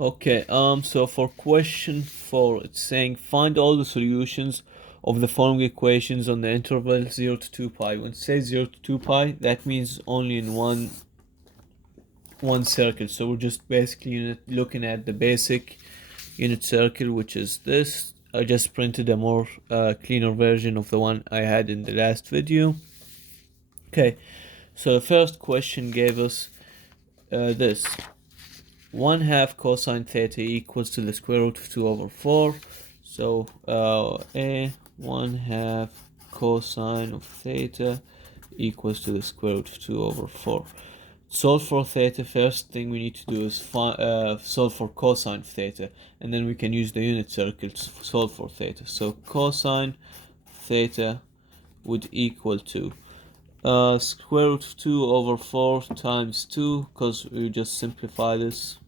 Okay, so for question 4, it's saying find all the solutions of the following equations on the interval 0 to 2 pi. When it says 0 to 2 pi, that means only in one circle. So we're just basically looking at the basic unit circle, which is this. I just printed a more cleaner version of the one I had in the last video. Okay, so the first question gave us this. 1/2 cosine theta equals to the square root of 2 over 4. So a 1/2 cosine of theta equals to the square root of 2 over 4. Solve for theta. First thing we need to do is solve for cosine of theta, and then we can use the unit circle to solve for theta. So cosine theta would equal to square root of 2 over 4 times 2, because we just simplify this.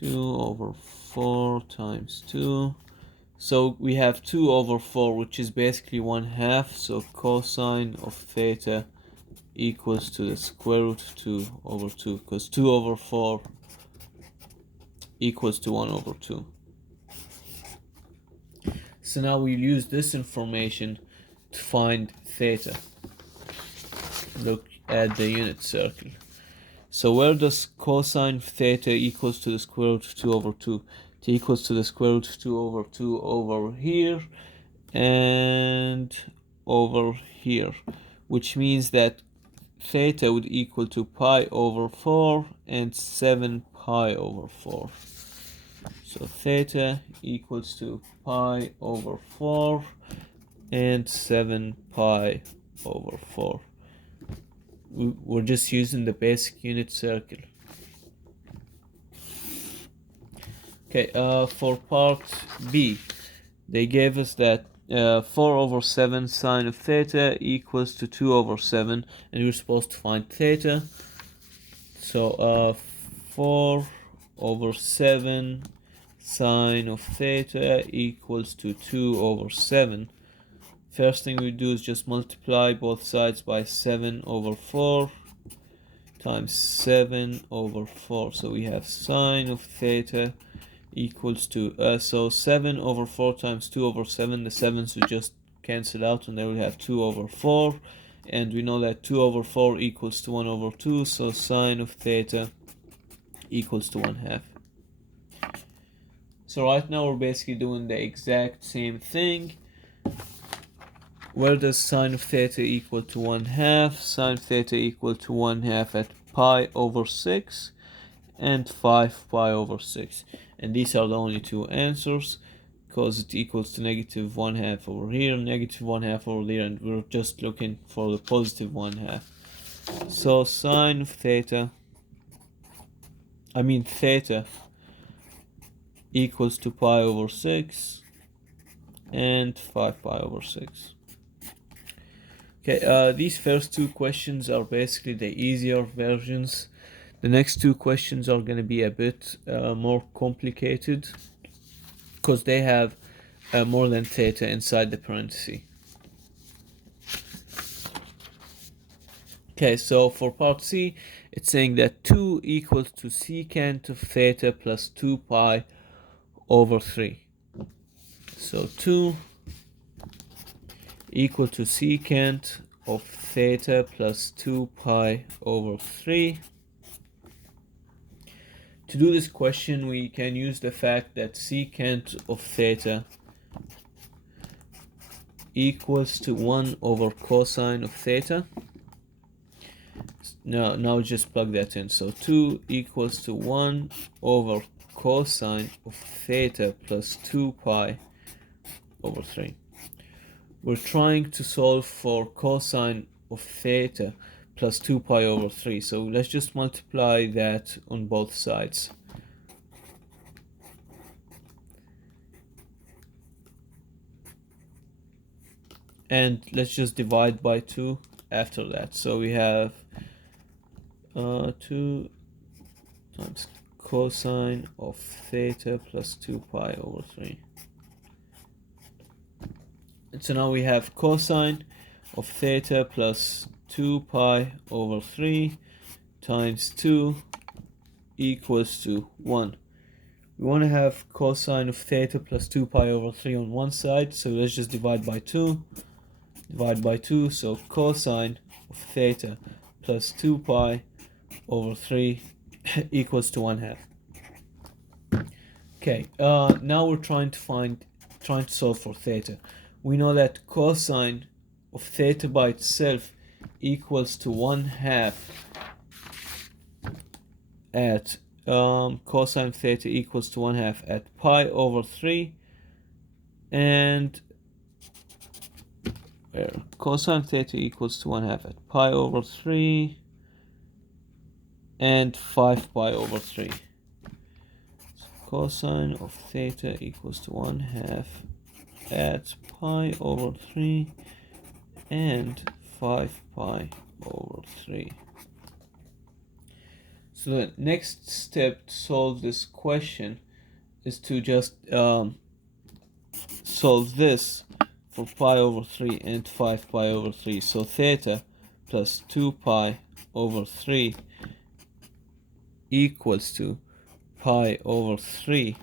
2 over 4 times 2. So we have 2 over 4, which is basically 1/2. So cosine of theta equals to the square root of 2 over 2, because 2 over 4 equals to 1 over 2. So now we'll use this information to find theta. Look at the unit circle. So where does cosine of theta equals to the square root of 2 over 2? It equals to the square root of 2 over 2 over here and over here, which means that theta would equal to pi over 4 and 7 pi over 4. So theta equals to pi over 4 and 7 pi over 4. We're just using the basic unit circle. Okay, for part B, they gave us that 4 over 7 sine of theta equals to 2 over 7, and we're supposed to find theta. So 4 over 7 sine of theta equals to 2 over 7. First thing we do is just multiply both sides by 7 over 4 times 7 over 4. So we have sine of theta equals to, so 7 over 4 times 2 over 7, the 7s will just cancel out, and then we have 2 over 4. And we know that 2 over 4 equals to 1 over 2, so sine of theta equals to 1/2. So right now we're basically doing the exact same thing. Where does sine of theta equal to 1/2? Sine of theta equal to 1/2 at pi over 6 and 5 pi over 6. And these are the only two answers, because it equals to negative 1/2 over here, negative 1/2 over there, and we're just looking for the positive 1/2. So sine of theta, theta equals to pi over 6 and 5 pi over 6. Okay, these first two questions are basically the easier versions. The next two questions are going to be a bit more complicated, because they have more than theta inside the parenthesis. Okay, so for part C, it's saying that 2 equals to secant of theta plus 2 pi over 3. So 2 equal to secant of theta plus 2 pi over 3. To do this question, we can use the fact that secant of theta equals to 1 over cosine of theta. Now just plug that in. So 2 equals to 1 over cosine of theta plus 2 pi over 3. We're trying to solve for cosine of theta plus 2 pi over 3. So let's just multiply that on both sides. And let's just divide by 2 after that. So we have 2 times cosine of theta plus 2 pi over 3. And so now we have cosine of theta plus 2 pi over 3 times 2 equals to 1. We want to have cosine of theta plus 2 pi over 3 on one side, so let's just divide by 2. Divide by 2, so cosine of theta plus 2 pi over 3 equals to 1/2. Okay, now we're trying to solve for theta. We know that cosine of theta by itself equals to 1/2 at cosine theta equals to 1/2 at pi over 3, and cosine theta equals to 1/2 at pi over 3 and 5 pi over 3. So cosine of theta equals to 1/2 at pi over 3 and 5 pi over 3. So the next step to solve this question is to just solve this for pi over 3 and 5 pi over 3. So theta plus 2 pi over 3 equals to pi over 3.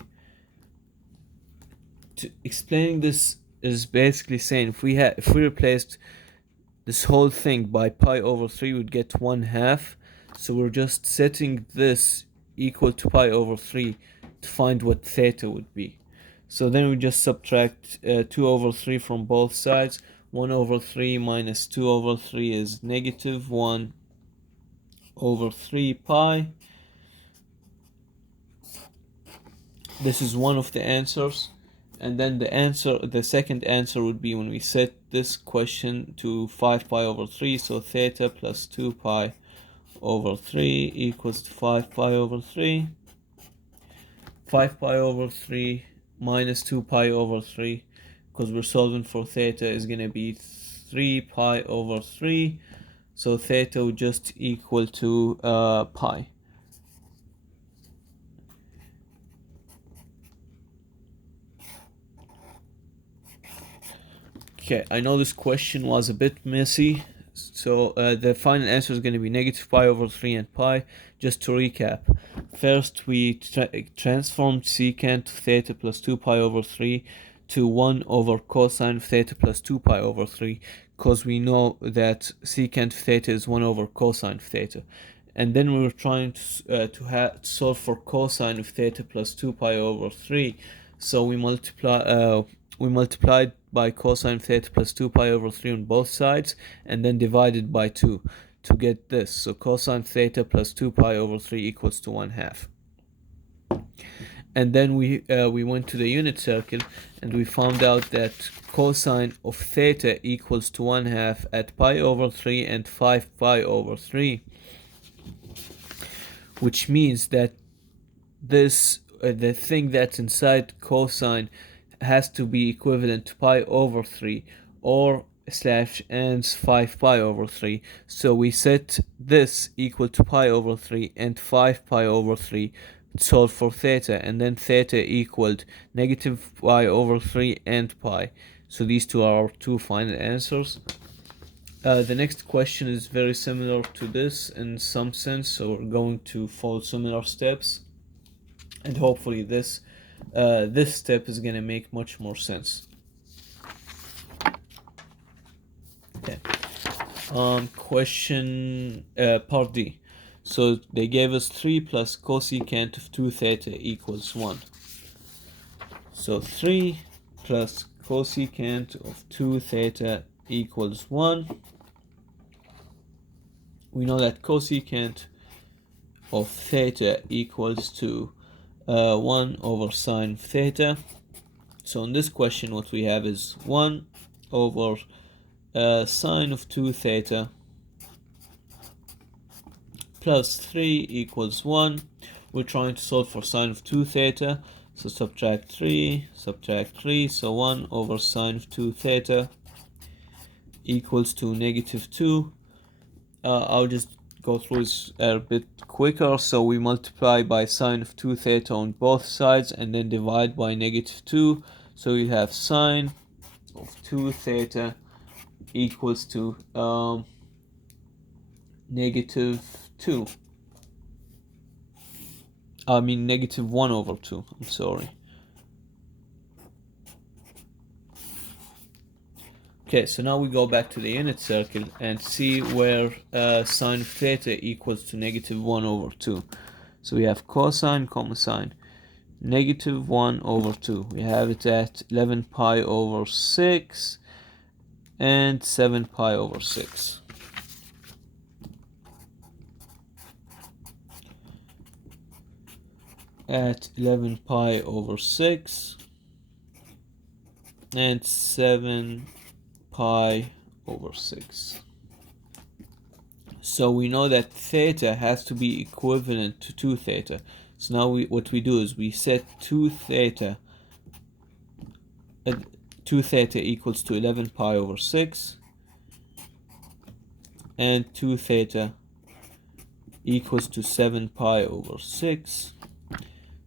Explaining this is basically saying if we replaced this whole thing by pi over 3, we'd get 1/2. So we're just setting this equal to pi over 3 to find what theta would be. So then we just subtract 2 over 3 from both sides. 1 over 3 minus 2 over 3 is negative 1 over 3 pi. This is one of the answers. And then the second answer would be when we set this question to 5 pi over 3. So theta plus 2 pi over 3 equals to 5 pi over 3. 5 pi over 3 minus 2 pi over 3, because we're solving for theta, is going to be 3 pi over 3. So theta would just equal to pi. Okay, I know this question was a bit messy, so the final answer is going to be negative pi over 3 and pi. Just to recap, first we transformed secant of theta plus 2 pi over 3 to 1 over cosine of theta plus 2 pi over 3, because we know that secant of theta is 1 over cosine of theta. And then we were trying to solve for cosine of theta plus 2 pi over 3, so we multiplied by cosine theta plus 2 pi over 3 on both sides, and then divided by 2 to get this. So cosine theta plus 2 pi over 3 equals to 1/2. And then we went to the unit circle, and we found out that cosine of theta equals to 1/2 at pi over 3 and 5 pi over 3, which means that this the thing that's inside cosine has to be equivalent to pi over 3 or /ends 5 pi over 3. So we set this equal to pi over 3 and 5 pi over 3 to solve for theta, and then theta equaled negative pi over 3 and pi. So these two are our two final answers. The next question is very similar to this in some sense, so we're going to follow similar steps, and hopefully this step is going to make much more sense. Okay. Question part D. So they gave us 3 plus cosecant of 2 theta equals 1. So 3 plus cosecant of 2 theta equals 1. We know that cosecant of theta equals to 1 over sine theta. So in this question what we have is 1 over sine of 2 theta plus 3 equals 1. We're trying to solve for sine of 2 theta, so subtract 3, so 1 over sine of 2 theta equals to negative 2. I'll just go through this a bit quicker. So we multiply by sine of 2 theta on both sides and then divide by negative 2. So we have sine of 2 theta equals to negative 2. I mean negative 1 over 2, I'm sorry. Okay, so now we go back to the unit circle and see where sine of theta equals to negative 1 over 2. So we have cosine, comma sine. Negative 1 over 2. We have it at 11 pi over 6 and 7 pi over 6. At 11 pi over 6 and 7 pi over 6. So we know that theta has to be equivalent to 2 theta. So now what we do is we set 2 theta equals to 11 pi over 6 and 2 theta equals to 7 pi over 6.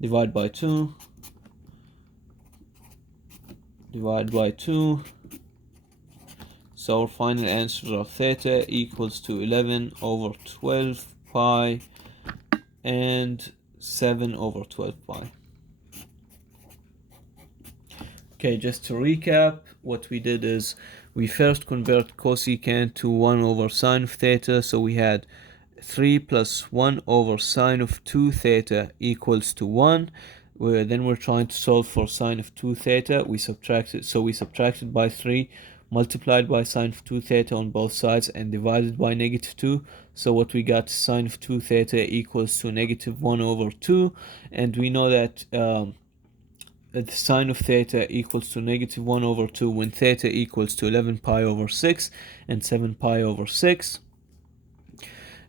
Divide by 2. Divide by 2. So our final answer of theta equals to 11 over 12 pi and 7 over 12 pi. Okay, just to recap, what we did is we first convert cosecant to 1 over sine of theta. So we had 3 plus 1 over sine of 2 theta equals to 1. Then we're trying to solve for sine of 2 theta. We subtracted by 3, multiplied by sine of 2 theta on both sides, and divided by negative 2. So what we got, sine of 2 theta equals to negative 1 over 2. And we know that the sine of theta equals to negative 1 over 2 when theta equals to 11 pi over 6 and 7 pi over 6.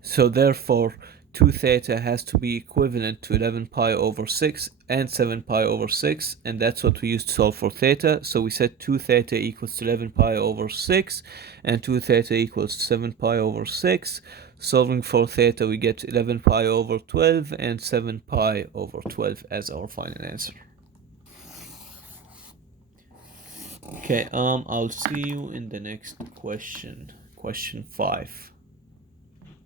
So therefore 2 theta has to be equivalent to 11 pi over 6 and 7 pi over 6, and that's what we used to solve for theta. So we set 2 theta equals to 11 pi over 6 and 2 theta equals to 7 pi over 6. Solving for theta, we get 11 pi over 12 and 7 pi over 12 as our final answer. Okay, I'll see you in the next question, question 5.